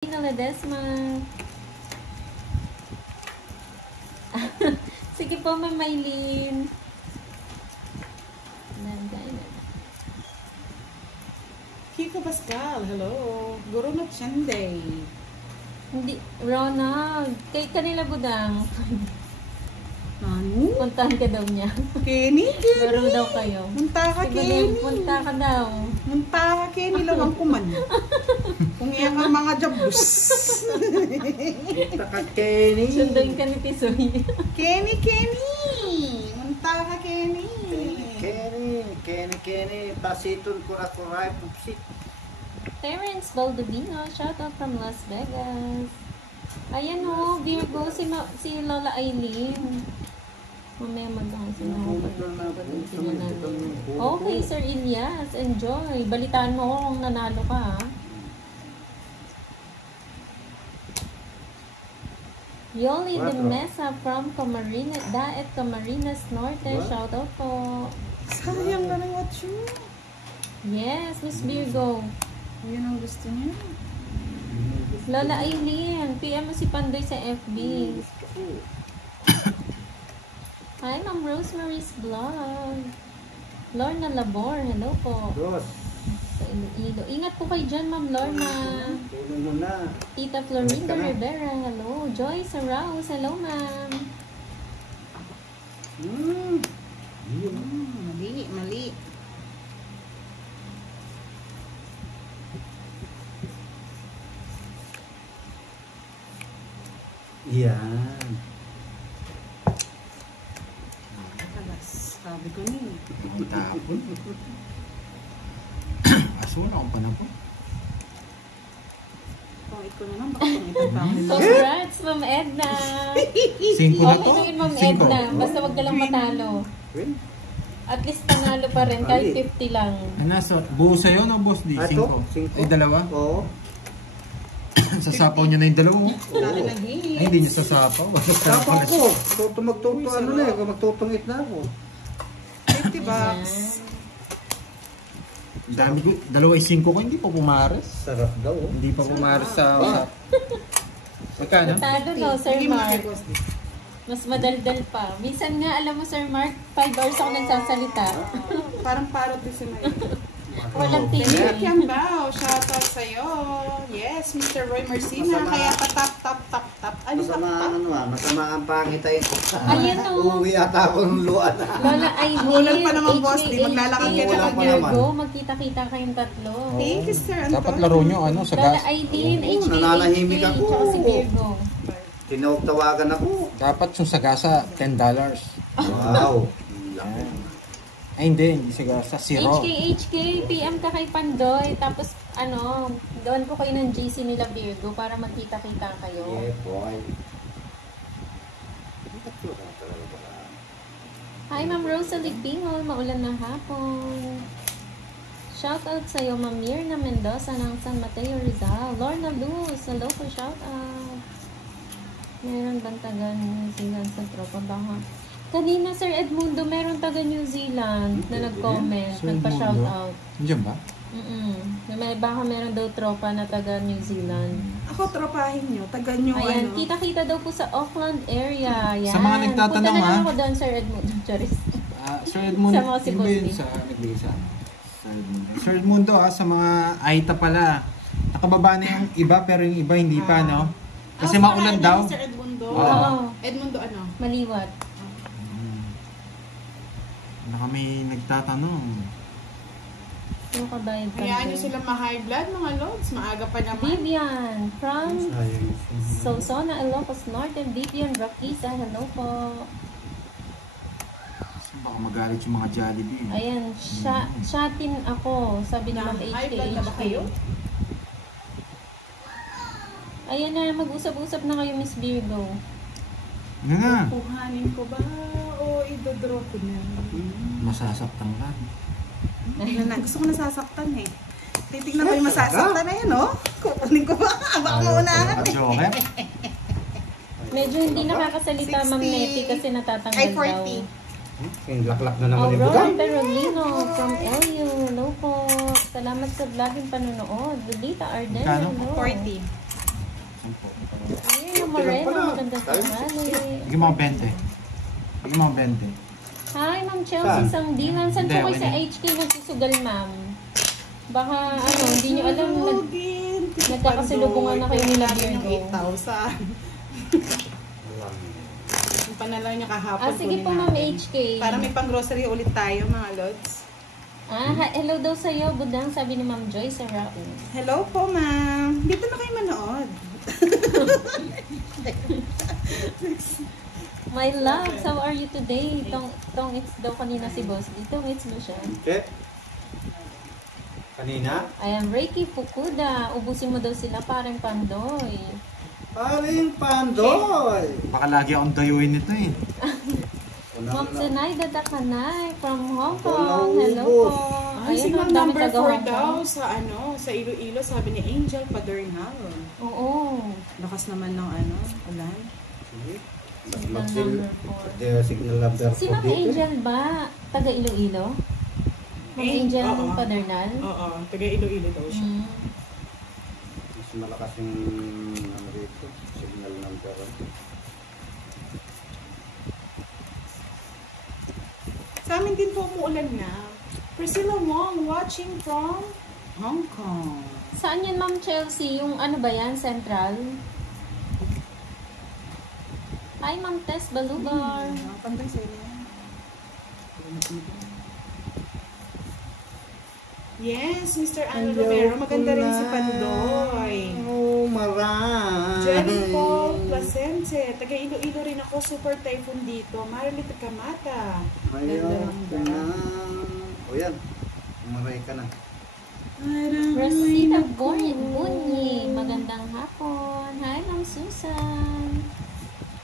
Ledesma. Sige po, Ma'am Maylene. Kiko Pascal, hello. Guru no Chenday. Hindi, Ronald. Kay kanila budang. Ano? Puntahan ka daw niya. Kenny? Laro daw kayo. Munta ka, Sige, Kenny. punta ka daw. Munta ka, Kenny. Lawang kuman. Kung iyan ang mga jabus. Punta ka, Kenny. Sundan ka ni Tisoy. Kenny. Munta ka, Kenny. Kenny. Pasiton ko ako ray pupsit. Terence Baldovino, shoutout from Las Vegas. Ayan o, Virgo, si Lola Aileen. Mamaya mag-ang Okay, Sir Ilyas, enjoy. Balitaan mo ako kung nanalo ka, ha? Yoli de Mesa from Camarines, Daet Camarines Norte, shoutout po. Sayang na ng watch mo. Yes, Miss Virgo. Yun ang gusto niya. Lola Aileen, PM mo si Pandoy sa FB. Hi, Ma'am Rosemary's Vlog. Lorna Labor, hello po. Dos. Sa Iloilo. Ingat po kayo dyan, Ma'am Lorna. Tulong mo na. Tita Florinda Rivera, hello. Joyce Arauz, hello, ma'am. Mali. Yan. Sabi ko niya. Ang tapon. Aso na akong panapon. Oh, ikaw naman. Baka itang tao nila. Congrats, Ma'am Edna. 5 na Okay to? na yun, Ma'am 5. Edna. Basta wag ka lang matalo. Win. At least panalo pa rin, kahit 50 lang. Ano, so, buo sa'yo no, boss? Di, 5. Ito, 5. Ay, dalawa? Oo. Sasapaw niya na yung dalawa. Dali na Ay, hindi niya sasapaw. Tapos ko. Magtutungit na ako. 50 bucks. Ang dami ko. Dalawa ay 5 ko, hindi pa pumares. Sarap daw. Hindi pa pumares sa usap. Magkano? Tado daw, Sir Bigyan mo na kay Mark. Boss D. Mas madaldal pa. Minsan nga, alam mo, Sir Mark, 5 hours ako nagsasalita. Parang parot din si Maya. Walang Thank tigil. you, Kiambao. Shoutout sa'yo. Yes, Mr. Roy Marcina. Masama. Kaya pa tap. Ano Masama ang pangitain ko. Ayan o. Uuwi ata ako ng luan. Lola Aileen, Umulan pa naman, Boss D. Maglalakad ka na. Virgo, magkita-kita kayong tatlo. Thank you, Sir Anton. Dapat laro nyo, ano, sa Lola gas. Aileen, Oo, HK, nananahimik ako. tsaka si Virgo. Tinawag-tawagan ako. Dapat yung sa gasa, $10. Wow. Ay, hindi sa gasa, zero. HK, PM ka kay Pandoy. Tapos, gawan ko kayo ng GC nila Virgo para magkita-kita kayo. Yeah, boy. Hi, Ma'am Rosalie Pingol. Maulan na hapon. Shoutout sa'yo, Ma'am Mirna Mendoza ng San Mateo, Rizal. Lorna Luz, hello po, shoutout. Meron bang taga New Zealand sa tropa? Baka. Kanina, Sir Edmundo, meron taga New Zealand na nag-comment, Sir Edmundo? nagpa-shoutout. Diyan ba? Baka meron daw tropa na taga New Zealand. Ako, tropahin nyo. Taga nyo, Ayan, ano. kita-kita daw po sa Auckland area. Yan. Sa mga nagtatanong, Punta na lang ha? ako doon, Sir Edmundo. Charis. Sir Edmundo, Sama ko si yun ba Boss yun D. sa nagbigay sa Sir Edmundo? Sir Edmundo, sa mga Aita pala. Nakababa na yung iba, pero yung iba hindi pa, no? Kasi maulan daw. Sir Edmundo. Oo. Edmundo, ano? Maliwat. Na kami nagtatanong. Yung kabayad pa. Hayaan nyo sila ma-high blood, mga lods. Maaga pa naman. Vivian from Sosona, Ilocos Norte. Vivian Raquisa, hello po. Baka magalit yung mga Jollibee. Ayan, shatin ako, sabi ni Ma'am High blood na ba kayo? Ayan na, mag-usap-usap na kayo, Miss Virgo. Ano na? Kuhanin ko ba? O idodraw ko na? Masasaktan ka. Gusto ko nasasaktan eh. Titignan ko yung masasaktan na yan, oh. Kukunin ko ba? Baka maunahan eh. Joker? Medyo hindi nakakasalita, 60. Ma'am Nettie, kasi natatanggal Ay, daw. 40. Laklak na naman yung Aurora bugan. Perolino from LU. Hello po. Salamat sa vlogging panonood. Lolita Arden. Magkano? Hello. 40. Ayun, yung Moreno, magandang tanghali. Sige mga 20. Sige mga 20. Hi, Ma'am Chelsea Saan? Sangdilan. Saan po Hindi, kayo sa wala. HK nagsusugal, ma'am? Baka, hindi nyo alam, nagkakasalubungan na kayo nila yung Virgo. 8,000. Yung panalaw niya kahapon. Sige kunin po, Ma'am natin. HK. Para may pang-grocery ulit tayo, mga lods. Hello daw sa'yo, Budang, sabi ni Ma'am Joy sa Raul. Hello po, ma'am. Dito na kayo manood. My love, how are you today? Tong it's daw kanina si Boss. Tong it's mo siya. Okay. Kanina? I am Reiki Fukuda. Ubusin mo daw sila parang Pandoy. Paring Pandoy! Baka lagi akong dayuin nito eh. Ma'am Zenaida Dakanay from Hong Wala, Kong. Hello ubos. po. Ay, Ayun, signal ang dami number taga 4 Hong daw Kong. sa Iloilo, sabi ni Angel Padernal. Oo. Lakas naman ng ulan. Signal number 4. The signal number Si 4 Ma'am dito. Angel ba? Taga Iloilo? Ma'am Angel Oo. Padernal? Oo, taga Iloilo daw siya. Mm. Mas malakas yung ano dito, signal number. Sa amin din po umuulan na. Priscilla Wong watching from Hong Kong. Saan yan, Ma'am Chelsea? Yung ano ba yan? Central? Hi, Ma'am Tess Balugar. Pantay sa inyo. Yes, Mr. Ano Romero. Maganda rin si Pandoy. Oh, marami. Jericho Placente. Taga Iloilo rin ako. Super typhoon dito. Marilit Kamata. Ayaw ko na. O yan. Umaray ka na. Rosita Bunyi. Magandang hapon. Hi, Ma'am Susan.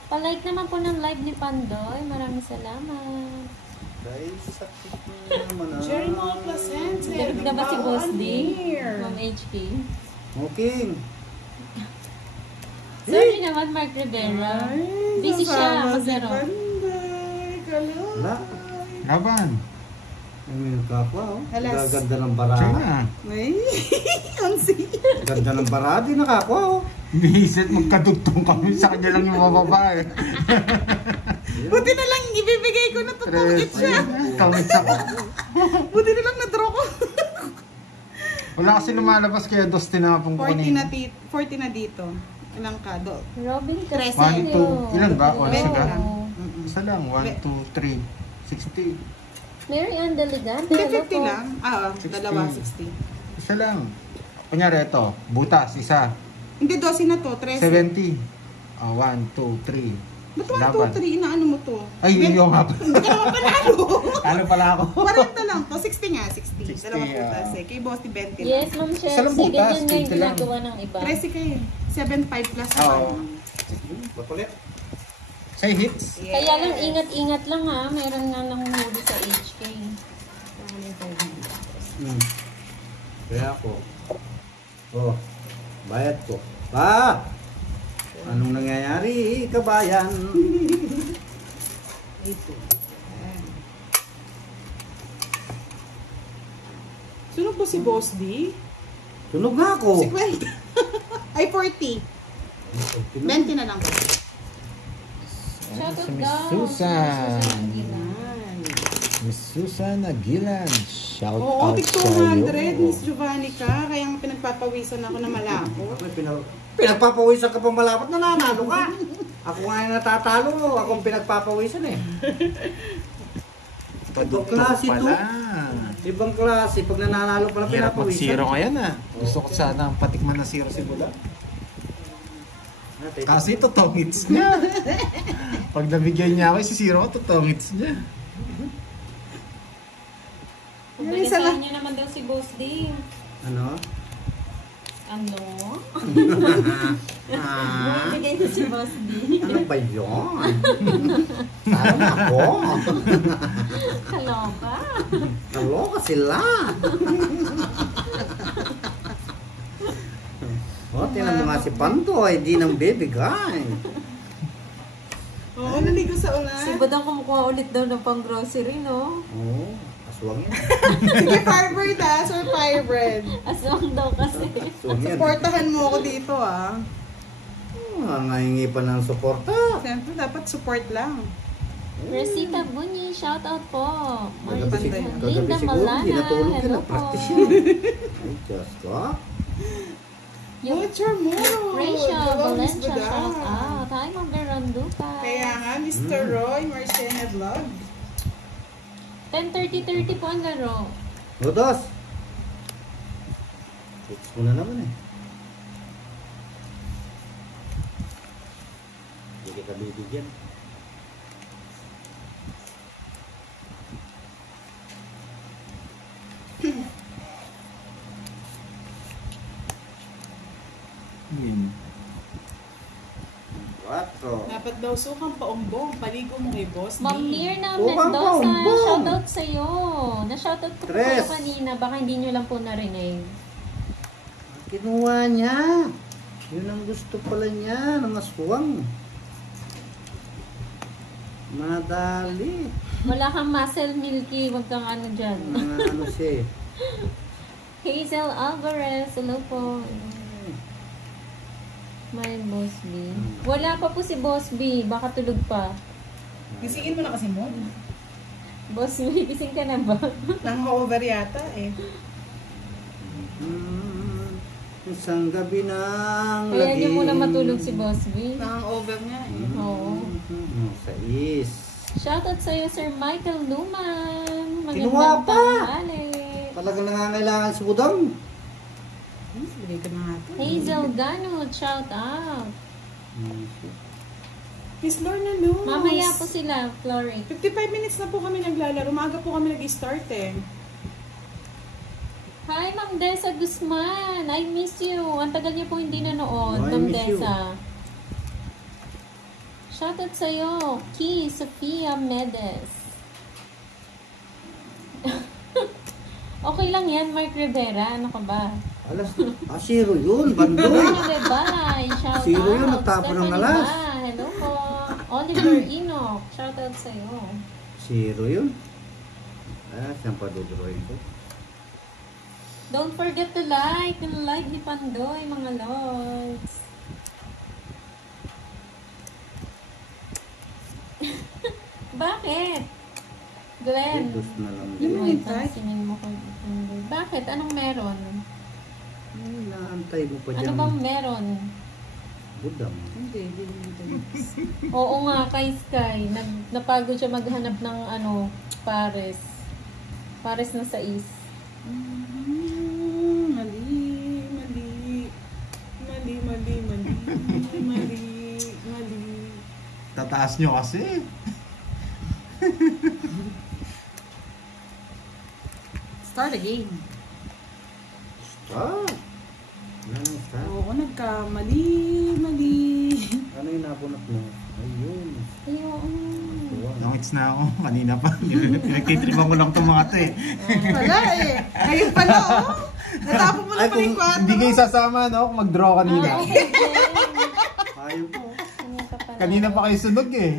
Palike naman po ng live ni Pandoy. Maraming salamat. Dahil sakit na naman. Jericho Placente. Darig na ba si Boss D? Here. Ma'am HK. Okay. Sorry naman, Mark Rivera. Busy siya. Maglaro. Wala. Laban. Ang kapwa, oh. Alas. Gaganda ng Siya bara. na. Ay, ansi. Ganda ng bara. Di nakakwa, oh. Bisit magkadugtong kami sa kanya lang yung mga babae. Buti na lang ibibigay ko na tutungit siya. Tawid ako. Buti na lang na-draw ko. Wala kasi lumalabas kaya dos tinapong ko 40 kanina. na, 40 na dito. Ilang ka? Robin Tres. Castillo. 1, 2, ilan ba? O, Hello. sige. Isa lang, 1, 2, 3, 60. Mary Ann Delegante. Hindi, Hello 50 po. lang. Ah, 60. dalawa, 60. Isa lang. Kunyari ito, butas, isa. Hindi, 12 na to, 13. 70. 1, 2, 3. Ba't 1, 2, 3? Inaano mo to? Ay, yung nga pa. Hindi ka naman panalo. Ano pala ako? 40 lang to. 60 nga, 60. 60, Dalawang putas eh. Kay Boss 20 lang. Yes, Ma'am Isa lang Chelsea. butas, Ganyan nga yung 20 lang. ginagawa ng iba. 13 kayo. 7.5 plus Oo. naman. Bakulit. Say hits. Kaya lang, ingat-ingat lang ha. Meron nga nanguhuli sa HK. Kaya ako. Oh, bayad ko. Pa! Anong nangyayari, kabayan? Sunog po si Boss D? Tunog nga ako. 50. Ay, 40. 20 na lang ko. Shoutout Si Miss daw. Susan. Yan. Miss Susan Aguilan. Shout Oo, out tig sa 200, Miss iyo. Giovanni ka. Kaya nga pinagpapawisan ako na malabo. Pinagpapawisan ka pang malapot, nananalo ka. Ako nga yung natatalo, akong pinagpapawisan eh. Ibang klase to. Pala. Ibang klase, pag nananalo pala Hirap pinapawisan. mag-zero ngayon ah. Gusto ko sana ang patikman na zero si Bula. Kasi totoong hits niya. Pag nabigyan niya ako, si zero ko totoong hits niya. Pagdalisahan niyo naman daw si Boss D. Ano? Ano? Ah, Bigay na si Boss D. ano ba yun? Sana ako. Kaloka. Kaloka sila. O, tinan mo nga si Pantoy, di nang bibigay. Oo, naligo sa Si ulan. Budang kumukuha ulit daw ng pang-grocery, no? Oo, aswang yan. Sige, Firebird ah. Sir Firebird. Aswang daw kasi. Aswang yan. Supportahan mo ako dito ah. Nangahingi pa ng suporta. Siyempre, dapat support lang. Rosita Bunyi, shout out po. Kagabi Linda siguro, hindi Malana, natulog yun. hello po. Practice yun. Ay, Diyos ko. Yung Butcher mo! Rachel Dalawang Miss Valencia, Buda. shout out. Hi, Magdaranduka. Kaya nga, Mr. Roy Marcena Vlog. 10:30 po ang laro. Rodos. Fix mo na naman eh. Hindi kita bibigyan. Yun. 4. Dapat daw sukang paumbong. Paligo mo kay Boss Ma'am D. Mirna Oh, Mendoza, bang, bang. shout out sa'yo. Na-shout out ko po kayo Tres. kanina. Baka hindi nyo lang po narinig. Kinuha niya. Yun ang gusto pala niya ng aswang. Madali. Wala kang muscle milky. Huwag kang ano dyan. Mga ano siya eh. Hazel Alvarez, hello po. My Boss B. Wala pa po si Boss B. Baka tulog pa. Gisingin mo na kasi mo. Boss B, gising ka na ba? Nang-over yata eh. Isang gabi ng Kaya niyo muna matulog si Boss B. Nang-over niya eh. Oo. Sa is. Shoutout sa'yo, Sir Michael Luman. Kinuha Magandang pa! tanghali. Talagang nangangailangan si Budang. Bigay ka na nga ito. Hazel Ganot, shout out. Miss Lorna Luz. Mamaya po sila, Flory. 55 minutes na po kami naglalaro. Maaga po kami nag-start eh. Hi, Ma'am Desa Guzman. I miss you. Ang tagal niyo po hindi nanood, I Ma'am miss you. Desa. Shoutout sa'yo, Key Sofia Medes. Okay lang yan, Mark Rivera. Ano ka ba? Alas, zero yun, bandoy. Bruno Lebaray, shout Zero yun, out. nagtapon ng Stephanie alas. Ba, hello po. Oliver Enoch, shout out sa'yo. Zero yun. Saan pa dudroin ko? Don't forget to like yung live ni Pandoy, mga lords. Bakit? Glenn. Dos na lang. Yun ang Ay, hintay. pansinin mo kay Pandoy. Bakit? Anong meron? Ay, naantay mo pa Ano dyan. bang meron? Budang. Hindi, hindi naman ito. Oo nga, kay Sky. Napagod siya maghanap ng ano, Pares. Pares na sa is. Mali, mali. Mali, mali, mali. Mali, mali. Tataas nyo kasi. Start again. Ah! Ano yung start? Oo, nagkamali, mali. Ano yung nabunot mo? Ayun. Ayun. Nangits na ako. Kanina pa. Pinagtitripan ko lang itong mga to eh. Wala eh. Ngayon pala, oh. Natapos mo na Ay, pala yung kung kwarto. hindi kayo sasama, no? Kung mag-draw kanina. Okay, Jen. Ayun po. Kanina ka pala. Kanina pa kayo sunog eh.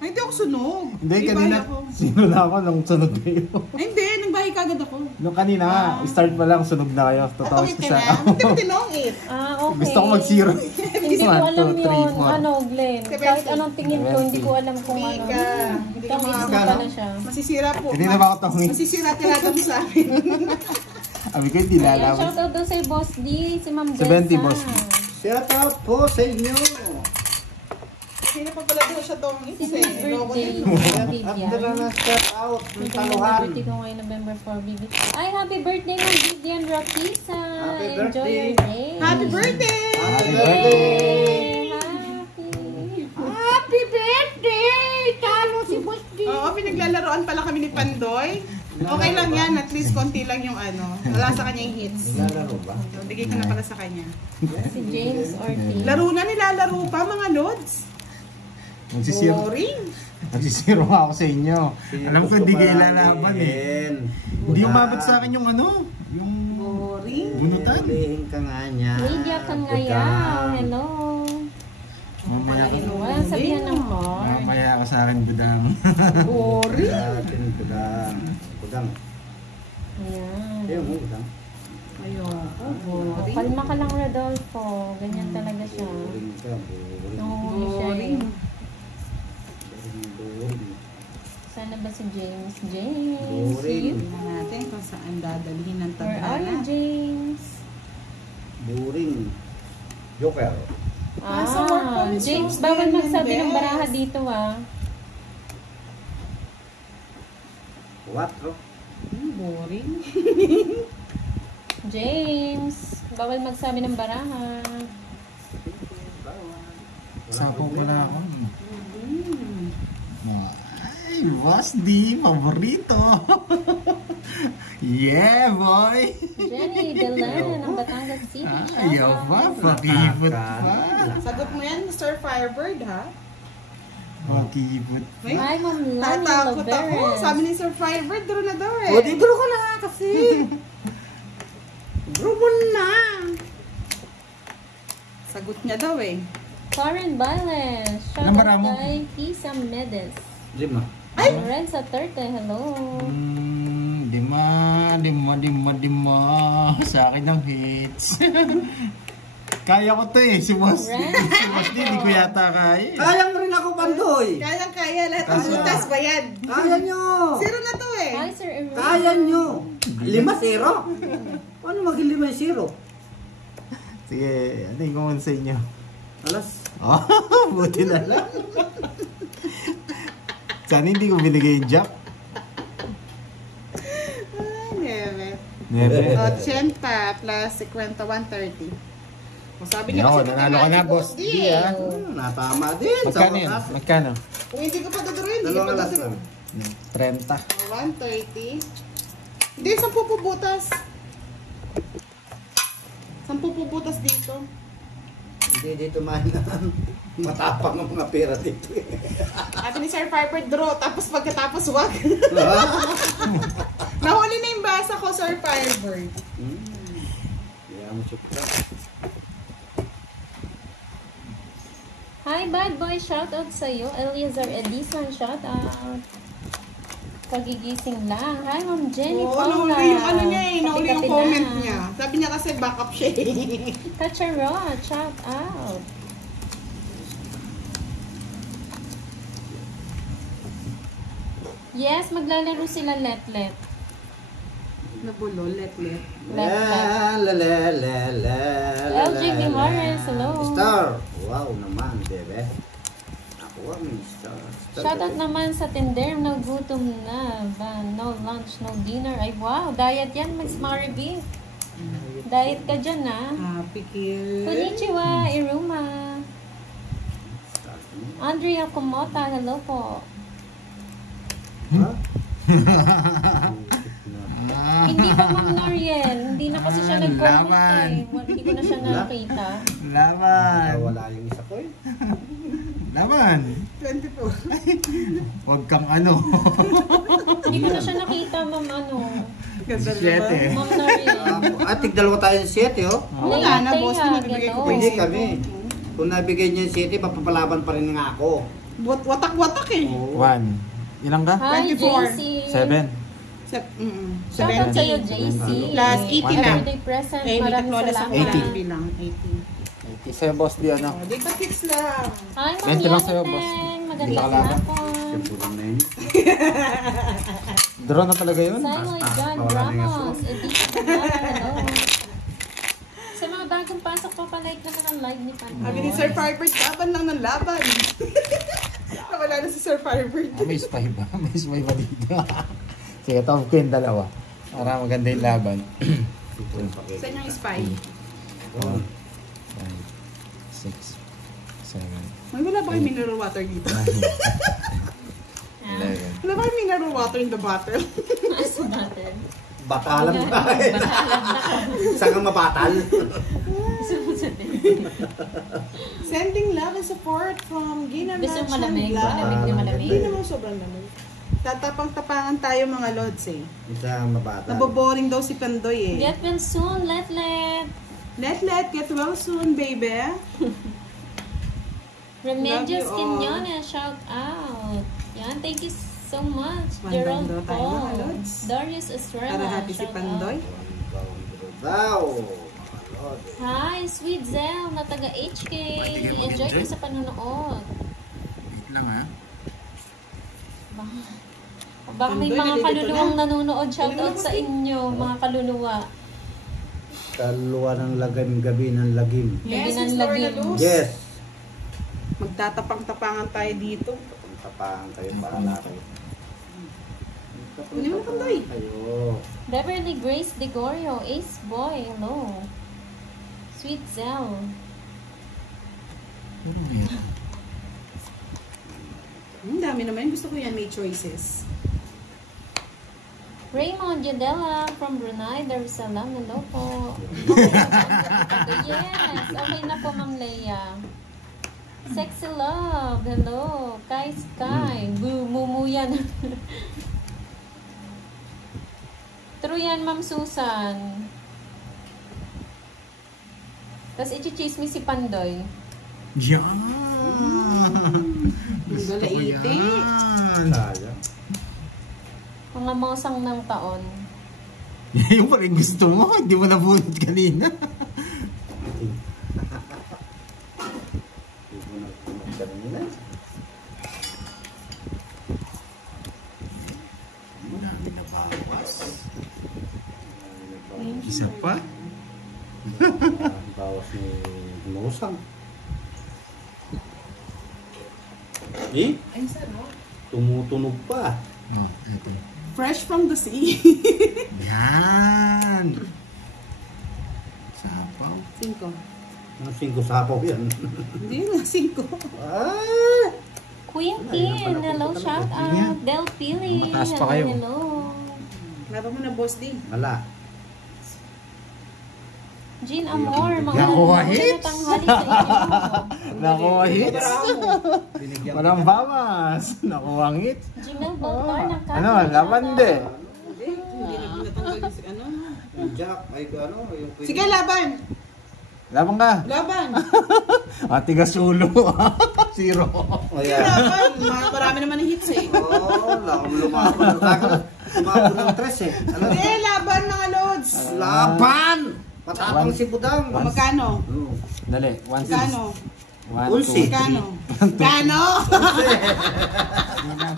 Ay, hindi ako sunog. Hindi, May kanina. bahay ako. Sino na ako nung sunog kayo? Ay, hindi. Nagbahay kagad ako. Nung kanina, start pa lang, sunog na kayo. Totoo Natungit ka sa na. Hindi mo tinongit. Okay. Gusto ko mag-zero. Hindi ko 1, alam 2, 3, yun. 4. Ano, Glenn? Kahit anong tingin ko, hindi ko alam kung ano. Hindi ka. Hindi ka Tamis mo makaka- pala siya. Masisira po. Hindi na ba ako tawin? Masisira talaga mo sa akin. Abi ko hindi Ayan, lalaman. shoutout daw sa Boss D, si Ma'am Desa. 70, Boss D. Shout out po sa inyo. Hindi na pa pala daw siya tongit Si eh. Miss Loko Birthday, din. After Vivian. na shout out ng taluhan. Birthday ko ngayon, November 4, Bibi. Ay, happy birthday ng Vivian Rakisa. Happy Enjoy birthday. your day. Happy birthday! Happy Yay! Happy birthday! Talo si Boss D. Oo, pinaglalaroan pala kami ni Pandoy. Okay lang yan, at least konti lang yung ano. Wala sa kanya yung hits. Nilalaro ba? So, bigay ko na pala sa kanya. Si James Ortiz. Laro na, nilalaro pa mga lods. Magsisiro. Boring. Magsisiro ako sa inyo. Alam ko hindi kayo lalaban eh. Ayan. Hindi umabot sa akin yung ano, yung Boring. bunutan. Hulihin ka nga niya. Lydia Kangayaw. Hello. Mamaya ako, Walang sabihan ng card. mamaya ako sa akin budang. Boring. Atin budang. Budang. Ayan. Ayaw mo budang. Ayoko, Oh, boring. kalma ka lang, Rodolfo. Ganyan talaga siya. Boring ka. boring. No, Boring. Boring. Sana ba si James? James, Boring. you? Tingnan natin kung saan dadalhin ng Where are you, tadhana. James? Boring. Joker. Nasa work pa ni James, Rose bawal Del magsabi ng Mendez. baraha dito ah. What? Oh? Boring. James, bawal magsabi ng baraha. Sapong pala ako. Mm. Ay, boss D, paborito. Yeah, boy. Jenny Delan ng Batangas City. Ayaw pa, pakibot pa. Sagot mo yan, Mr. Firebird, ha? Pakibot. May Hi, Ma'am Lani tatakot ako. Loveres. Sabi ni Sir Firebird, draw na daw eh. O, di draw ka na kasi. Draw mo na. Sagot niya daw eh. Karen Bailes. Shout Nambara out mo? kay Tisa Medes. Lima. Lorenza Terte, hello. Dima. Sa akin ang hits. Kaya ko to eh, si boss. Right. Si boss D, di ko yata kaya. Kaya mo rin ako, Pandoy. Kaya lahat ng Kaya. butas bayad. Kaya nyo. Zero na to eh. Hi, Sir Erwin. Kaya nyo. 5-0. Paano maging 5-0? Sige, ano yung comment sa inyo? Alas. Oh, buti na lang. Sana hindi ko binigay yung jack. Neve. Never. 80 plus 50, 130. Kung sabi niya Yo, kasi nanalo ka na, boss D, ah. Natama din. Sa Magkano yun? wakas. Magkano? Kung hindi ko pa dudruin, hindi ko Dalawang pa alas dudruin. lang. 30. 130. Hindi, 10 puputas. 10 puputas dito. Hindi dito mainan. Matapang ang mga pera dito. Ate ni Sir Firebird, draw. Tapos pagkatapos, wag. Nahuli na yung basa ko, Sir Firebird. Kaya mo siya. Hi, bad boy. Shout out sa'yo. Eliazar Edison, shout out. Kagigising lang. Hi, Ma'am Jenny Oo, Paula. nahuli yung ano niya eh. Nahuli yung Kape-kape comment na. niya. Sabi niya kasi backup siya eh. Kacharot, shout out. Yes, maglalaro sila let-let. Nabulo, let. LG Guimares, hello. Star. Wow naman, bebe. Ako ang star. Shoutout naman sa tinder, nagutom na. Ba, no lunch, no dinner. Ay, wow, diet yan, Miss Maribel. Diet ka dyan, ha? Happy kill. Konnichiwa, Iruma. Andrea Kumota, hello po. Ha? Hindi pa, Ma'am Noriel. Hindi na kasi siya nag-comment laban. eh. Hindi ko na siya nakita. Laban. Wala yung isa ko eh. Laban. 24. Huwag kang ano. Hindi ko na siya nakita, Ma'am ano. Ganda Siyete. naman. Ma'am Noriel. Atik dalawa tayo ng 7 oh. Wala na, Late boss. ah, Nabibigay ko gano'n. pa Hindi kami. Kung nabigay niya yung 7, papapalaban pa rin nga ako. Watak-watak eh. Oo. 1. Ilang ka? Hi, 24. JC. 7. Shoutout sa'yo, JC. Plus 80 lang. Birthday present. Eh, may Maraming tatlo na sa salamat. 80 lang. 80. 80 sa'yo, boss D, ano? Oh, dito fix lang. Hi, Ma'am 20 lang sa'yo, boss. Yaniteng. Hindi Magandang ka kalaban. hapon. Siyempre na yun. Draw na talaga yun? Simon John Wala na yung Ramos. Edith Pagala, hello. Sa mga bagong pasok, papalike naman ang live ni Panoy. Sabi ni Sir Firebird, laban lang ng laban. Nawala na si Sir Firebird. May spy ba? May spy ba dito? Sige, top ko yung dalawa. Para maganda yung laban. Saan yung spy? 1, 5, 6, 7, May wala ba kayo mineral water dito? 11. Wala ba kayo mineral water in the bottle? Asa natin? Batalan ba? Saan ka mabatal? Sending love and support from Gina Gusto mo Mansion malamig? Vlog. Malamig na malamig. Hindi naman sobrang lamig. Tatapang-tapangan tayo mga lods eh. Isa mabatal. Naboboring daw si Pandoy eh. Get well soon, let. Let, get well soon, baby. Remedios Love you all. Quinones, shout out. Yan, thank you so much. One Gerald round daw tayo, mga Paul. lods. Darius Estrella, Para hati si shout Pandoy. out. Daw. Hi, Sweet Zell na taga HK. Enjoy ko sa panonood. Wait lang ha. Baka may mga kaluluwang nanonood. Shoutout sa inyo, mga kaluluwa. Kaluluwa ng lagim, gabi ng lagim. Yes, Lagi ng Miss Lorna lagim. Luz. Yes. Magtatapang-tapangan tayo dito. Tapangan kayo, paala kayo. Kunin mo Pandoy. Ayo. Beverly Grace Degorio, Ace Boy, hello. Sweet Zell. Pero meron. Dami naman. Gusto ko yan. May choices. Raymond Yadela from Brunei, Darussalam, hello po. Yes, okay na po Ma'am Leia. Sexy Love, hello. Kai Sky, Mumuyan. True yan Ma'am Susan. Tapos i-chismis si Pandoy. Yan! Ang galaiti. Sayang. Mga mosang ng taon. Yung pa rin gusto mo, hindi mo nabunod kanina. Hindi ko na kanina. Marami na bawas. Isa pa? Bawas ni Mosang. Eh? Ay, sarap. Tumutunog pa. Oh, eto. Fresh from the sea. Yan! Sapaw. 5. Ano 5 sapaw yan? Hindi na, 5. Ah! Queen Kin, hello, shout out. Del Pili, Mataas pa kayo. hello. Meron mo na, Boss D. Wala. Jean Amor, mga Nakuha hits? tanghali sa inyo. Nakuha hits? Walang bawas. Nakuha ang hits. Gmail Baltar, Ano, lavande. Hindi na natanggal yung ano. Yung Jack, ay ano, yung Sige, laban! Laban ka. Laban! Tigas ulo. Zero. Sige, laban! Marami naman ng hits eh. Oo, lumabon. Lumabon ng tres eh. Alam mo? Hindi, laban mga loads! Laban! Patapang si Budang. Magkano? Oo. Dali. 1, 6. Magkano? 1, Ulsi. 2, 3. Magkano? Magkano?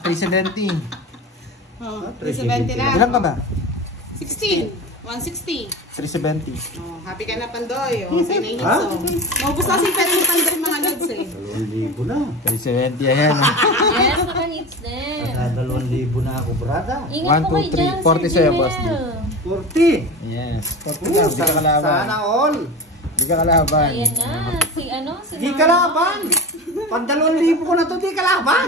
370. Oh, 370 na. Ilan ka ba? 16. 160. 370. Oh, happy ka na, Pandoy. Oh, sa'yo na yung hits, oh. Maubos na si Pet ni Pandoy mga loads eh. 2,000 na. 370 ayan. Yes, naka-hits din. Nasa 2,000 na ako, brada. Ingat po 1, 2, kayo dyan, 3, 40 Sir sa'yo, Boss D. Gmail. 40. Yes. Oo, Hindi ka kalaban. sana all. Hindi ka kalaban. Ayan na, si Di kalaban. Pag 2,000 ko na to, di kalaban.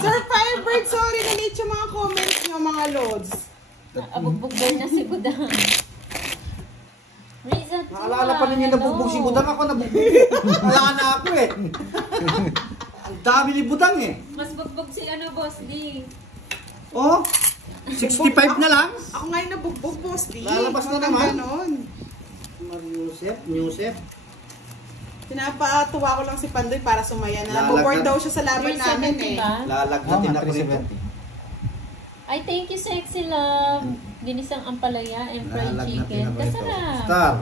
Sir Firebird, sorry na late yung mga comments nyo mga loads. Abugbog na si Budang. Riza Tua, Naalala pa ninyo nabugbog si Budang, ako nabugbog. Wala na ako eh. Ang dami ni Budang eh. Mas bugbog si Boss D. Oh, 65 na lang. Ako ngayon nabugbog, Boss D. Lalabas na Huwag naman. kang ganon. Yusef. Pinapatuwa ko lang si Pandoy para sumaya na. Lalagyan. Boboard daw siya sa laban namin eh. Ba? Lalagnatin ako nito. 370. Ay, thank you, Sexy Love. Ginisang ampalaya and fried Lalagnatin chicken. ako nito. Kasarap. Star.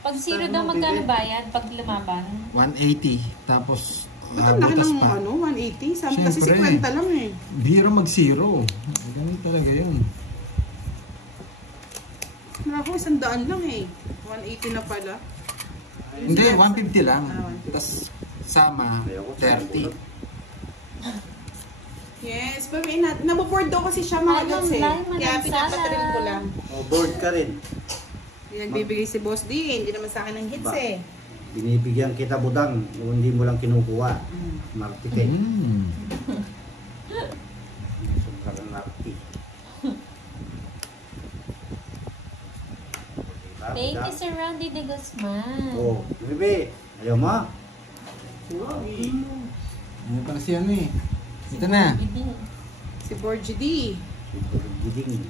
Pag zero daw, magkano bayad pag lumaban? 180. Tapos, Ba't ang laki butas ng pa. 180? Sabi kasi Siyempre. 50 lang eh. Biro mag-zero. Ganun talaga yun. Naku, 100 lang eh. 180 na pala. Hindi, 150 lang. Ah, 150. Tapos, sama, Ayoko, 30. Yes, pero naboboard daw kasi siya mga lods eh. Kaya pinapatril ko lang. Oh, board ka rin. Nagbibigay si Boss D eh. Hindi naman sa akin ng hits Ba? eh. Binibigyan kita Budang, kung hindi mo lang kinukuha. Marti kay. Mm. Sobrang marti. Thank you, Sir Randy de Guzman. Oh, bebe, ayaw mo? Ano pala si ano eh. Ito na. Si Borgie D. Guding.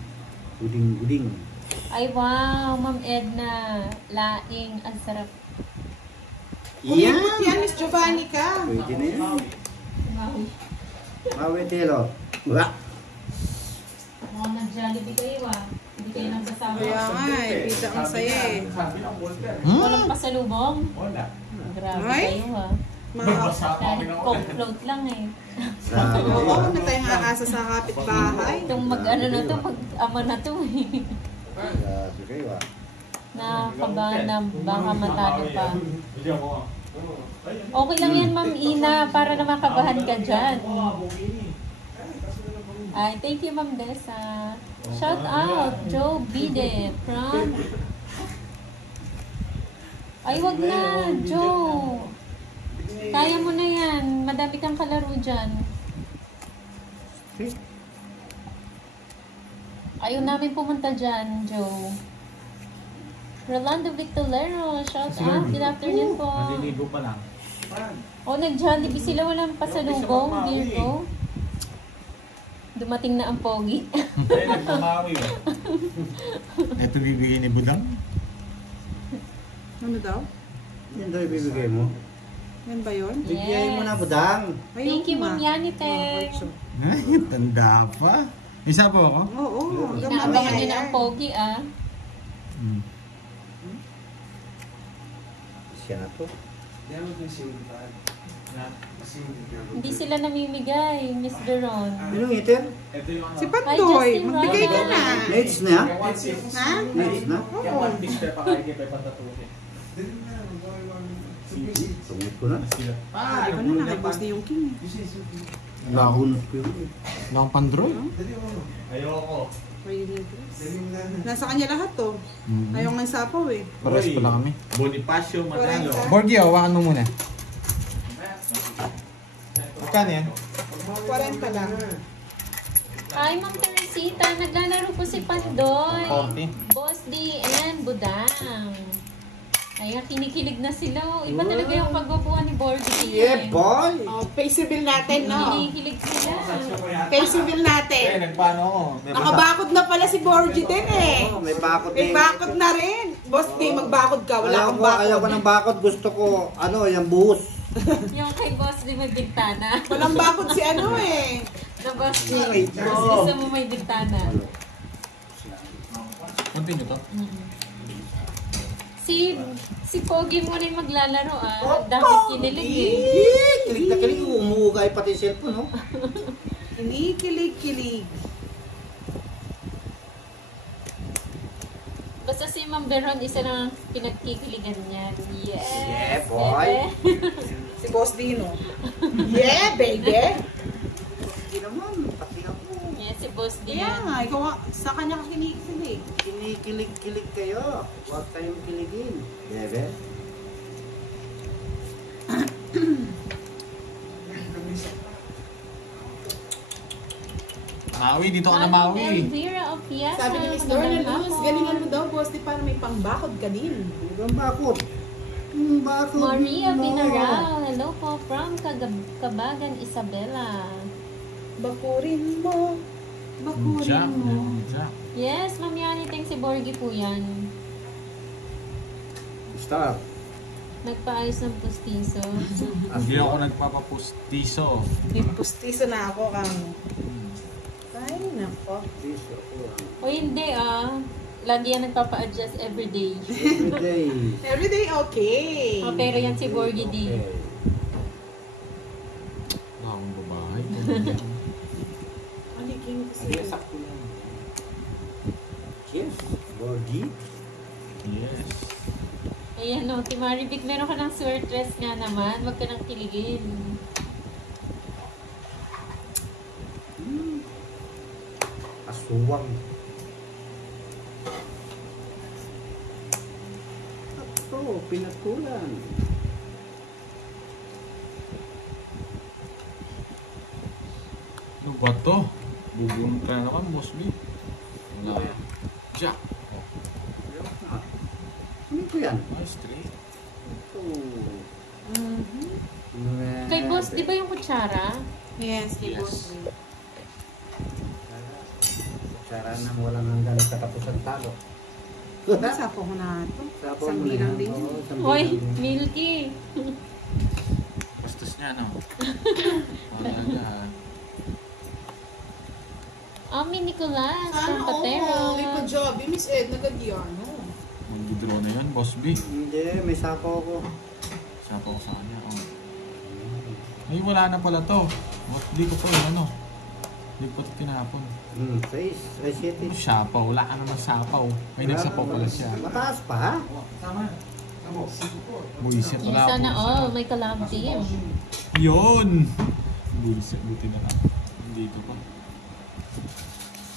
Guding. Ay, wow, Ma'am Edna. Laing, ang sarap. Kumipot yan, Miss Giovanni ka. Pwede na yan. Wow. Mawetelo. Wala. Mukhang nag-Jollibee kayo ah. Hindi kayo ng kasama. Kaya nga eh, kita ang saya eh. Walang pasalubong. Grabe Ay. kayo ha. Mga Kahit coke float lang eh. oo, na tayong aasa sa kapitbahay. Itong mag-ano na to, mag-ama na to eh. Grabe kayo ah. Nakakabahan na baka matalo pa. Okay lang yan, Ma'am Ina, para na makabahan ka dyan. Ay, thank you, Ma'am Dessa. Shout out, Joe Bide from... Ay, wag na, Joe. Kaya mo na yan. Madami kang kalaro dyan. Ayaw namin pumunta dyan, Joe. Rolando Victolero, shout out. Good afternoon po. Maliligo pa lang. O, nag-Jollibee sila, walang pasalubong, Virgo. Dumating na ang pogi. Ay, nagmamawi eh. Ito bibigay ni Budang. Ano daw? Yan daw ibibigay mo. Yan ba yun? Bigyan mo na, Budang. Thank you, Ma'am Yaniteng. Ay, tanda pa. Isa po ako. Oo, Inaabangan niyo na ang pogi, ah. Hmm. Siya na to. Hindi sila namimigay, Miss Deron. Anong itin? Ito yung ano. Si Pantoy, Justin magbigay ka na. Nates na? Ha? Nates na? Yung one piece pa kaya kay Pantatukin. Tungit ko na. Hindi ko na nakipost ni yung King. Lahon ko yun. Wala akong pandroy. Ayoko. Nasa kanya lahat to. Ayaw nga yung sapaw eh. Pares pa lang kami. Bonifacio Manalo. Borgie, hawakan mo muna. Magkano yan? 40 lang. Hi, Ma'am Teresita. Naglalaro po si Pandoy. 40. Boss D and Budang. Ay, kinikilig na sila. Iba talaga yung pagbabuhan ni Borgie. Yeah, boy! Oh, face reveal natin, no? Kinikilig sila. Face reveal Eh, natin. nagpaano ako? Nakabakod na pala si Borgie din eh. Oh, may bakod May din. bakod na rin. Boss D, magbakod ka. Wala kang Ayaw ko bakod. ng bakod. Gusto ko, yung buhos. Yung kay Boss D may bintana. Walang bakod si ano eh. Na Boss D. Gusto mo may bintana. Continue to. Si Pogi muna yung maglalaro ah. Dahil kinilig eh. Kilig na kilig. Umuugay pati yung cellphone, no? Kinikilig-kilig. Basta si Ma'am Veron, isa na pinagkikiligan niya. Yes! Yeah, boy. bebe. Si Boss D, no? Yeah, baby. Hindi naman, pati ako. Yes, si Boss D. Kaya nga, ikaw nga, sa kanya ka kinikilig. Kinikilig-kilig kayo. Huwag kayong kiligin. Bebe? Maui, dito ka na Maui. Elvira of Fiesta. Sabi ni Miss Lorna Luz, galingan mo daw, Boss D, para may pangbakod ka din. Ang bakod. Bakod. Maria mo. Binaral. Hello po from Kabagan, Isabela. Bakurin mo. Bakurin Jack. mo. Jack. Yes, Ma'am Yani, thanks si Borgie po yan. Stop. Nagpaayos ng pustiso. Hindi ako nagpapapustiso. May pustiso na ako kang... Ay, nako. O hindi ah. Lagi yan nagpapa-adjust everyday. Everyday. Everyday okay. Oh, pero yan si Borgie D. Wala akong babae. Aliging ko Sige, siya. sakto lang. Yes. Borgie. Yes. Ayan o, Timarivic, meron ka ng sweatress nga naman. Huwag ka nang kiligin. Aswang. Ito, pinagkulan. Ano ba to? Bubunod ka na naman, Mosby. Wala. Jack. Ano ko yan? Oh, straight. Ito. Kay Boss, di ba yung kutsara? Yes, kay Yes. Boss D. Sara nang walang hanggan katapusan talo. Sapo ko na ito. Sapo Isang mo na bilang yan. din Oo, yun. isang Hoy, bilang din. Milky. Bastos niya, no? Wala na. Ami Nicolas, Sana from Patero. May pa-job. Miss Ed, nagadiano. Mag-draw na yan, Boss B. Hindi, may sapo ako. Sapo ko sa kanya. Oh. Ay, wala na pala to. Hindi ko po yun, ano. Hindi ko ito tinapon. 6, ay 7. Ano sapaw? Wala ka naman sapaw. May nagsapaw pala siya. Mataas pa ha? Buisit, wala ako. Sana all, may collab team. Yun! Buisit, buti na lang. Dito pa.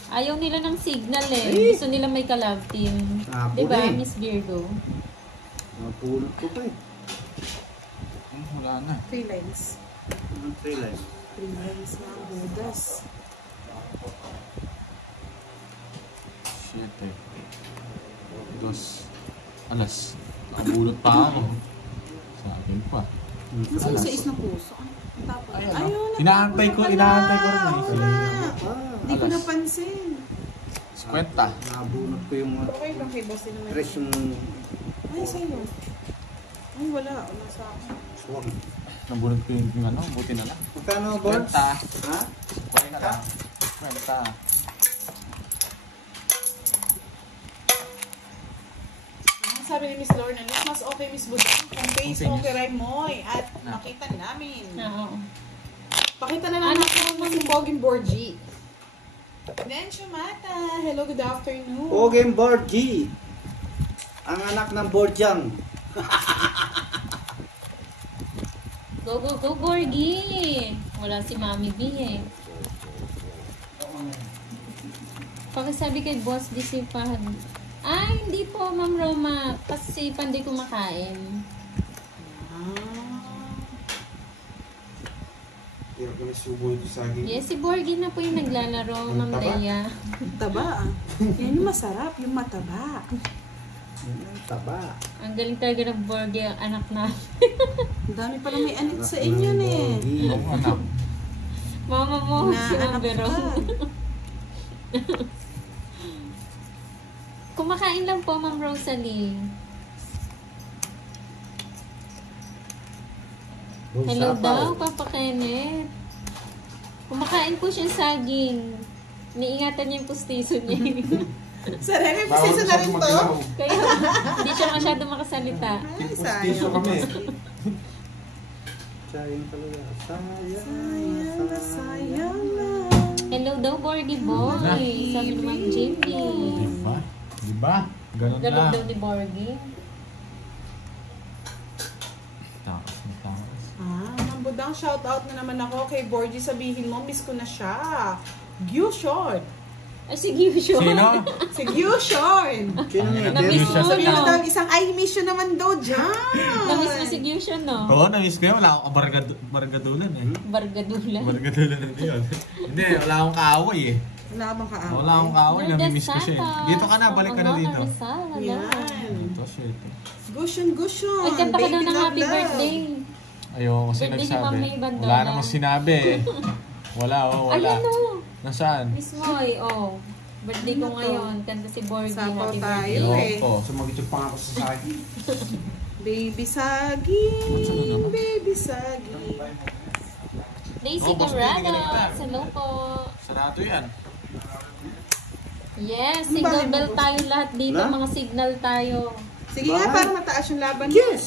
Ayaw nila ng signal eh. Ay! Gusto nila may collab team. Apo Diba, din. Miss Virgo? Napulot ko pa eh. Wala na. 3 lines. 3 lines. 3 lines na ang budas. Shit eh. Alas. Nakabulot pa ako. Sa akin pa. Nasa isa na puso. Ang tapos. Ayun, Inaantay ko rin eh. Hindi ko napansin. 50. Nabunot ko yung Okay lang kay boss din naman. press yung Ay, sa'yo. Ay, wala. Wala sa akin. swag. Nabulot ko yung ano, buti na lang. Magkano boards? 50. Ha? 50. Sabi ni Miss Lorna, mas okay Miss Budang kung face Okay. okay Raymoy at makita namin. Oo. Pakita na namin kung si Bogin Borgi. Nencho Mata, hello, good afternoon. Pogem Borgi. Ang anak ng Borjang. Go, go, go, Borgie! Wala si Mami B eh. Pakisabi kay Boss D si Fahad. Ay, hindi po, Ma'am Roma. Kasi panday kumakain. Hirap na may subo ito sa akin. Yes, si Borgie na po yung naglalaro, Ma'am Taba? Rhea. Taba ah. Yan yung masarap, yung mataba. Taba. Ang galing talaga ng Borgie, ang anak na. Ang dami pala may anak sa inyo eh. Oo, anak. Mama mo, Na si anak Mabero. ka. Kumakain lang po, Ma'am Rosalie. Hello daw, Papa Kenneth. Kumakain po siya saging. Niingatan niya yung pustiso niya. Sarili, pasisa na rin to. Kaya hindi siya masyado makasalita. Ay, Pustiso sayang. kami. Sayang talaga. Sayang na sayang na. Hello daw, Borgie Boy. Sabi ni Ma'am Jimmy. Diba? Diba? Ganun Galog na. daw ni Borgie. Takas na takas. Ma'am Budang, shout out na naman ako kay Borgie. Sabihin mo, miss ko na siya. Gyu Short. Ay, sige, sure. Sino? Si Gyu Short. Sino Ay, nga? Na-miss mo, Sabi mo no? daw, isang I miss you naman daw dyan. Na-miss mo si Gyusha, no? Oo, na-miss ko yun. Wala akong bargadulan eh. Bargadula. Bargadulan na yun. Hindi, wala akong kaaway eh. Wala ka bang kaaway? Wala akong kaaway. Nami-miss ko siya eh. Dito ka na, balik ka na dito. Yan. Ito, shit. Gushon, gushon. Ay, kanta ka daw Baby ng love, happy love. birthday. Ayoko kasi Birthday ni nagsabi. Ma'am May Bandola. Wala namang sinabi eh. Wala, oh, wala. Ayan, no. Nasaan? Miss Moy, oh. Birthday ko Ano to? ngayon. Kanta si Borgie. Sapaw Happy tayo. birthday. Ayoko eh. po. Sumagityog pa nga ako sa saging. Baby saging, baby saging. Daisy Oh, Boss Corrado. Benny, galing ka. Hello po. Sarado yan. Yes, Ano ba single yun, bell boss? tayo lahat dito. Na? Mga signal tayo. Sige nga, para mataas yung laban. Yes!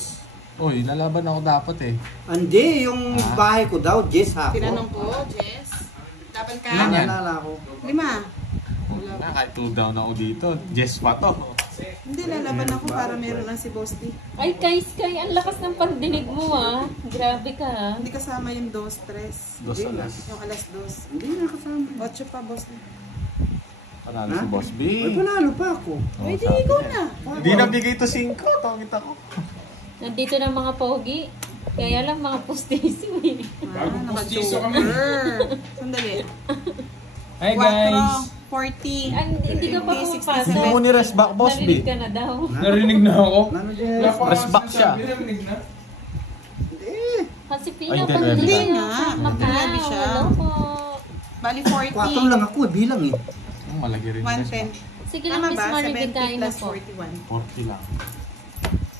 Uy, lalaban ako dapat eh. Hindi, yung bahay ko daw, Jess ha. Tinanong ko, Jess. Laban ka? Ilan yan? Naalala ko. 5. Na, kahit 2 down ako dito. Jess pa to. Hindi, lalaban ako para meron lang si Boss D. Ay, Sky, ang lakas ng pandinig mo ah. Grabe ka ah. Hindi kasama yung 2-3. Dos alas. Yung alas 2. Hindi na kasama. 8 pa, Boss D. Panalo Ha? si Boss B. Ay, panalo pa ako. Oh, Pwede, sabi ikaw niya. na. Hindi nabigay to 5. Tawagit ako. Nandito na mga pogi. Kaya lang mga pustiso eh. Bagong pustiso kami. Sandali. Hi 40. Hindi ka pa 60, pumapasok. Hindi mo ni rest back, Boss B. Narinig ka na daw. Narinig na ako. Nano, Jess? Press back siya. Narinig na. Hindi. Kasi Ay, Pina, hindi, pag hindi hindi nga. Grabe siya. Hello po. Bali 4 lang 40. ako, bilang eh. Malagi rin. 110. Sige lang, Tama Miss ba? Marie, 70 bigkain na plus po. 41. 40 lang.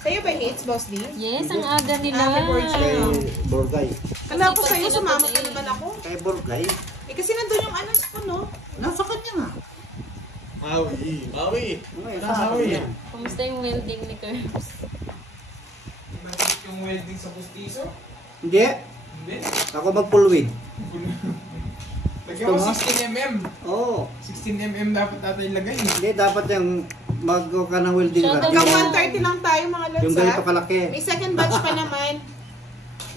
Sa'yo ba hits, Boss D? Yes, ang aga nila. Happy birthday. Kay Borgay. Kala ko sa'yo, sumama ka naman ako. Kay Borgay. Eh kasi nandun yung ano spoon, no? Nasa kanya nga. Maui. Maui. Sa akin yan. Kumusta yung welding ni Curbs? Bakit yung welding sa pustiso? Hindi. Hindi. Ako mag-pulwid. Lagyan mo Gusto mo? 16mm. Oo. 16mm dapat natin ilagay. Hindi, dapat yung mag-go ka ng welding Shout rod. out Hanggang sa- 1:30 lang tayo mga lods, Yung ganito ha? kalaki. May second batch pa naman.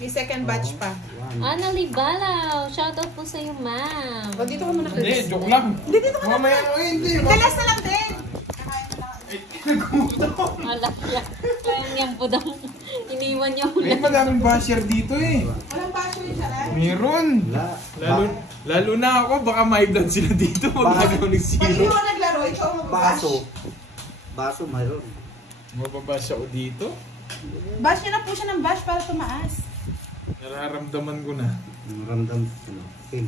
May second batch pa. Ana Libalaw, shoutout po sa iyo, ma'am. O, dito ka muna, Hindi, Chris. joke lang. Hindi, dito ka Mamaya ko hindi. Galas na lang din. Malaki. Kaya niyan po daw. Iniwan niyo Ay, madaming basher dito eh. Walang basyo yun, Sharon. Meron. Lalo, lalo na ako, baka may blood sila dito. Magkagaw ng Pag zero. hindi mo naglaro, ikaw ang magbabash. Baso. Baso mayroon. Mababash ako dito. Bash niya na po siya ng bash para tumaas. Nararamdaman ko na. Ang ramdam. Ano? Okay.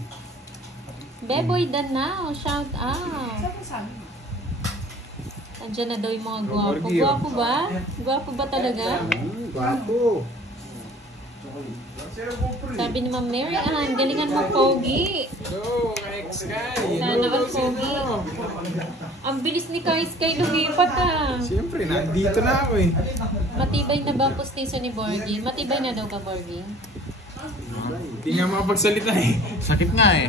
Beboy Danao, shout out. Saan mo sabi mo? Andiyan na daw yung mga gwapo. Borgi, oh. Gwapo ba? Gwapo ba talaga? Gwapo. Sabi ni Ma'am Mary Ann, galingan mo, Pogi. Go, Sky. Sana all Pogi. Ang bilis ni Kai Sky lumipat ah. Siyempre, nandito na ako eh. Matibay na ba ang pustiso ni Borgie? Matibay na daw ka, Borgie? Hindi nga makapagsalita eh. Sakit nga eh.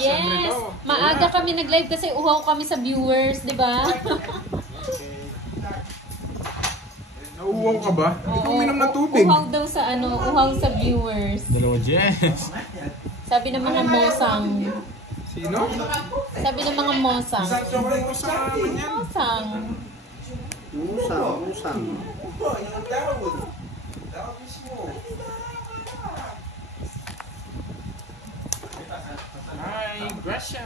Yes! Maaga kami nag-live kasi uhaw kami sa viewers, di ba? Nauuwaw ka ba? Hindi ka uminom ng tubig. Uhaw daw sa uhaw sa viewers. Dalawa, Jess. Sabi ng mga mosang. Sino? Sabi ng mga mosang. Sobrang ko sa amin yan. Mosang. Usang. Usang. Hi, Gracia.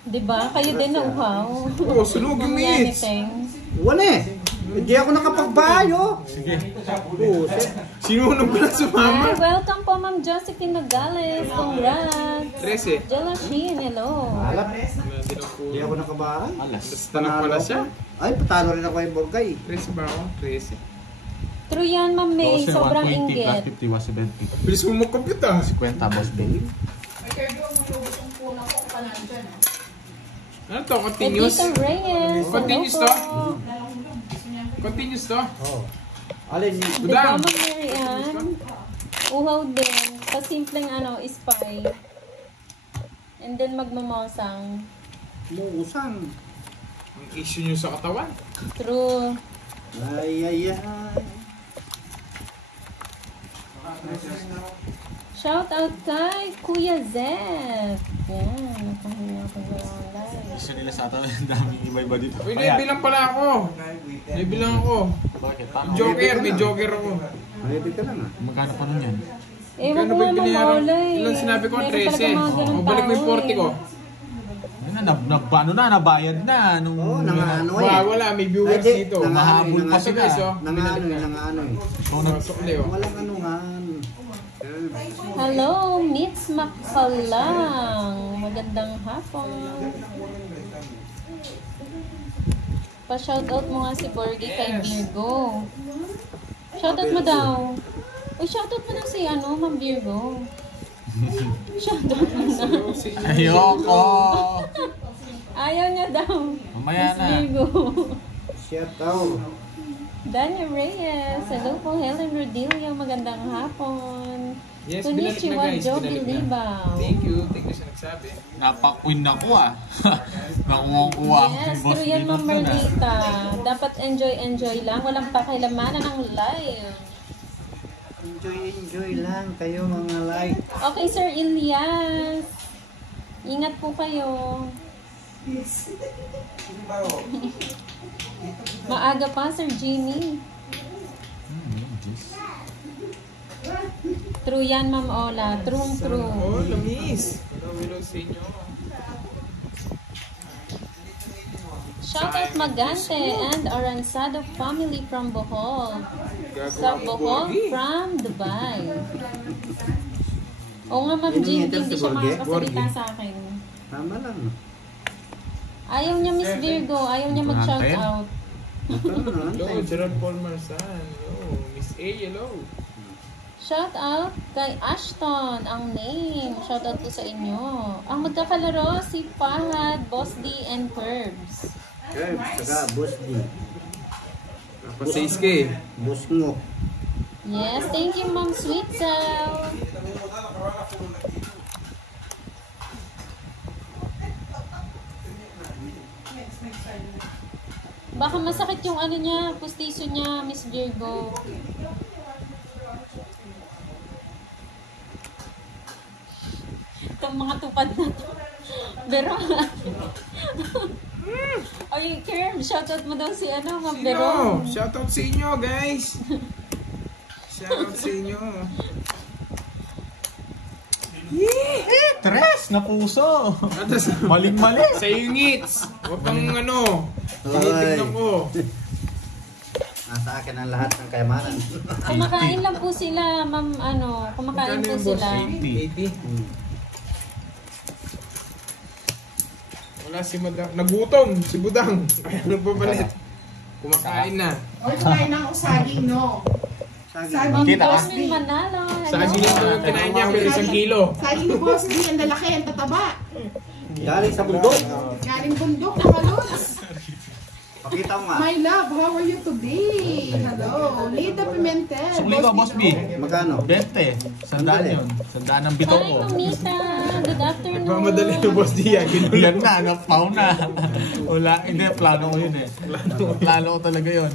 Di ba? Kayo din na uhaw. Oo, sunog yung Mamaya ni meats. Teng. Wala eh. Hindi ako nakapagbayo. Sige. Buset. Sinunog ko na sumama. Hi, welcome po Ma'am Josephine Nogales. Congrats. 13. Jolashin, hello. Alam. Hindi Hindi ako nakabahay. Tanong pala siya. Ay, patalo rin ako yung Borgay. 13 ba ako? 13. True yan, Ma'am May. Sobrang inggit. 50 was 70. Bilis mo mag-compute ah. 50, boss baby. Ano to? Continuous? Edita Reyes. Continuous hello to? po. Continuous to? Oh. Alin, Di ba, Budang. Ma'am Mary Ann? Uhaw din. Pasimpleng spy. And then magmamosang. musang. Ang issue nyo sa katawan. True. Ay. Shout out kay Kuya Zed. Yan, nakahinga ko na ang live. Gusto nila sa atin, ang daming iba-iba dito. Uy, naibilang pala ako. Naibilang ako. Bakit? Tama. Joker, may joker ako. Malipit ka lang ah. Magkano pa nun yan? Ewan Kano ko ba nga yung mga binayaran? maulay. Ilan sinabi ko? Meron 13. talaga mga ganun O, balik mo yung tao 40 ko. Ayun na, nabayad na. Nung, Oo, nangaano eh. Wala, may viewers Ay, di, dito. Mahabol pa Kasi sila. guys, oh. Nangaano eh. So, nag- Pasok Leo. Walang anuhan. Hello, Mitz Makalang. Magandang hapon. Pa-shoutout mo nga si Borgie kay Virgo. Shoutout mo daw. Uy, shoutout mo daw si Ma'am Virgo. Shoutout mo na. Ayoko! Ayaw niya daw. Mamaya Miss na. Virgo. Shout out. Daniel Reyes. Hello po, Helen Rodilio. Magandang hapon. Yes, binalik na Konnichiwa, guys. Joby Binalik na. Libaw. Thank you sa nagsabi. Napakwin ako ah. Nakuha ako Yes, ni Boss pero yan, Dino Ma'am dun, ah. Merdita. Dapat enjoy lang. Walang pakilamanan ng live. Enjoy lang kayo mga like. Okay, Sir Ilyas. Ingat po kayo. Maaga pa, Sir Jimmy. True yan, Ma'am Ola. True. Oh, lamis. Hello sa inyo. Shoutout Magante and Aransado family from Bohol. Sa Bohol from Dubai. Oo nga, Ma'am Jim, hindi siya makakasalita sa akin. Tama lang. Ayaw niya, Miss Virgo. Ayaw niya mag-shoutout. Hello, Gerald Paul Marsan. Hello, Miss A, hello. Shout out kay Ashton, ang name. Shout out po sa inyo. Ang magkakalaro, si Fahad, Boss D, and Curbs. Saka Boss D. Pasayske. Boss Ngok. Yes, thank you, Ma'am Sweet Cell. Baka masakit yung ano niya, pustiso niya, Miss Virgo. Itong mga tupad na to. Pero, ay, Kerm, shoutout mo daw si ano, Ma'am Bero. Shoutout sa inyo, guys. Shoutout sa inyo. Tres na puso. Atas, Maling-mali. sa units. Huwag kang ano. Tinitignan ko. Nasa akin ang lahat ng kayamanan. Kumakain lang po sila, Ma'am, ano, kumakain po sila. 80. Wala si Madam. Nagutom si Budang. Kaya nagpapalit. Kumakain na. O, kumain ng usaging, no? Saging Ma'am ni Kita. Boss D. Carmen Manalo. Sa akin ito yung kinain niya pero 1 kilo. Saging ni Boss D, ang lalaki, ang tataba. Galing sa bundok. Galing bundok, nakalos. Pakita mo nga. My love, how are you today? Hello, Lita Pimentel. Sukli ko, Boss B. Magkano? 20. Sandaan yun. Sandaan ng bito Hi, ko. Mamita. Good afternoon. Nagmamadali ng Boss Dia. Yan na, napaw na. Wala, hindi, plano ko yun eh. Plano ko talaga yun.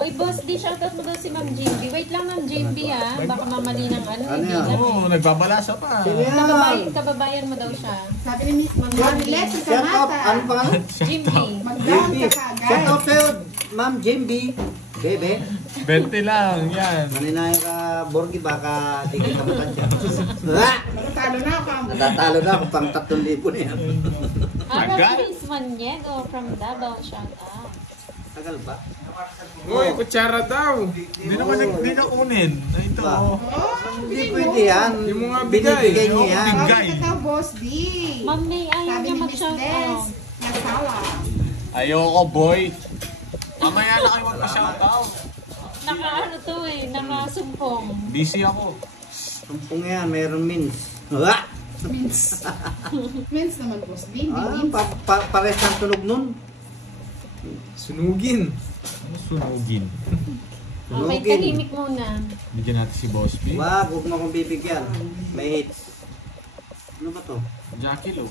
Oy, Boss D, shoutout mo daw si Ma'am JB. Wait lang, Ma'am JB, ah. Baka mamali ng ano. Ano Hindi yan? lang. Oo, nagbabalasa pa. Sino yan? Kababayan mo daw siya. Sabi ni Miss Marilet sa Shut up. Kamata. Ano pangalan? Jimmy. Magdaan Jimby. ka Shut kagad. up sa'yo, Ma'am Jimby. Bebe. 20 lang, yan. Maninaya ka, Borgi, baka di ka kamutan siya. Ah! Natatalo na ako. Natatalo na ako pang 3,000 na yan. Arab Chris Maniego from Davao, shout out. Tagal ba? Uy, kutsara daw. Hindi naman hindi na kunin. Ito, Ba? oh. Hindi pwede yan. Hindi mo nga bigay. Binibigay niya yan. Bigay. Bakit ka, Boss D? Ma'am May, ayaw Sabi niya ni Miss mag-shout Les, out. nagsawa. Ayoko, boy. Mamaya na kayo magpa-shoutout. Naka-ano to eh, naka-sumpong. Busy ako. Sumpong yan, meron means. Ah! Mins. Mins naman, Boss D. Hindi Ah, mins. pares ang tunog nun. Sunugin. Ano sunugin? Okay, Sunugin. tahimik muna. Bigyan natin si Boss B. Wag, huwag mo akong bibigyan. May hits. Ano ba to? Jackie Lo.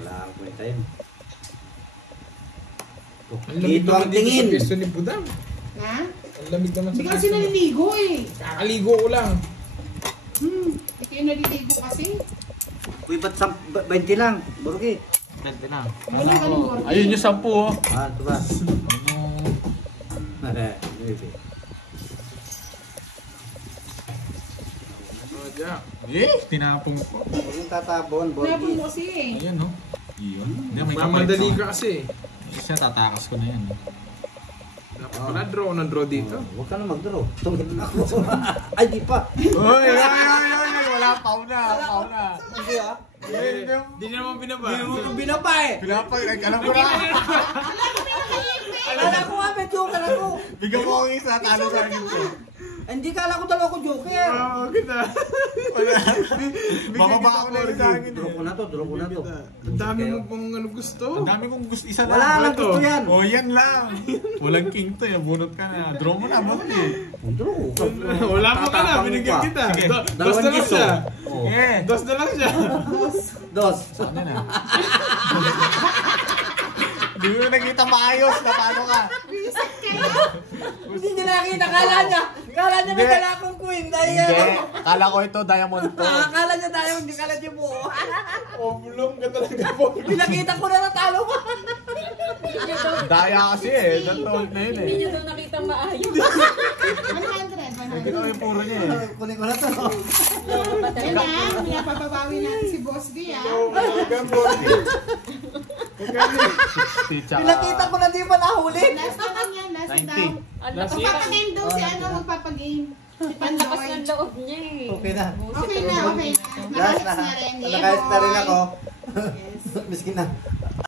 Wala akong kwenta yun. Ang lamig Dito naman ang dito sa tingin. pwesto ni Budang. Ha? Ang lamig naman sa Hindi kasi pwesto. naliligo eh. Kakaligo ko lang. Hindi kayo naliligo kasi. Uy, ba't 20 lang? Borgi. 20 lang. Wala ka ng gorgi. Ayun yung 10 oh. Ah, ito ba? Oh, Jack. Tinapong ko. Huwag yung tatapon, Napon Borgi. mo kasi eh. Ayan oh. Iyon. Hindi, may Mamadali kapalit ka kasi. Siya tatakas ko na yan. Dapat pala draw ng draw dito. Huwag ka na mag-draw. Tungin ako. Ay, di pa. Uy! Wala, pauna. Hindi ah. Hindi naman binaba. Binaba eh. Pinapag, alam ko na. Alala ko nga, may joker ako. Bigyan mo akong isa, talo sa akin ko. Hindi kala ko dalawa ko joker. Oo, kita. Bababa ako na rin sa akin. Draw ko na to, draw ko na to. Ang dami mo pang ano gusto. Ang dami kong gusto, isa lang. Wala lang Ito. gusto yan. Oh, yan lang. Walang king to, bunot ka na. Draw mo na, bunot eh. Draw. Wala mo ka na, Tatapang binigyan pa. kita. Sige. Dos Dalawang na lang giso. siya. Oh. Eh, Dos na lang siya. Dos. sana na. Hindi mo nakita maayos na paano ka. Hindi niya nakita, kala niya. Kala niya may Hindi. dala akong queen. Dahil Hindi. Kala ko ito, diamond to. Kala niya tayo, hindi kala niya buo. Oblong ka talaga po. Pinakita ko na natalo ko. Daya kasi eh. Datol na yun Hindi eh. niya daw nakita maayos. 100. Ito yung puro niya eh. Kunin ko na to. Yan na, pinapababawi natin si Boss D ah. Teacher. Pinakita ko na di pa nahuli. Last na lang yan, last 90. daw. Ang Last lakas year. Magpapagame daw si ano, magpapagame. Si ang lakas Pandoy. ng loob niya eh. Okay na. Okay na, okay na. Last Nakahits na. na rin. Nakahit na rin ako. Yes. Miskin na.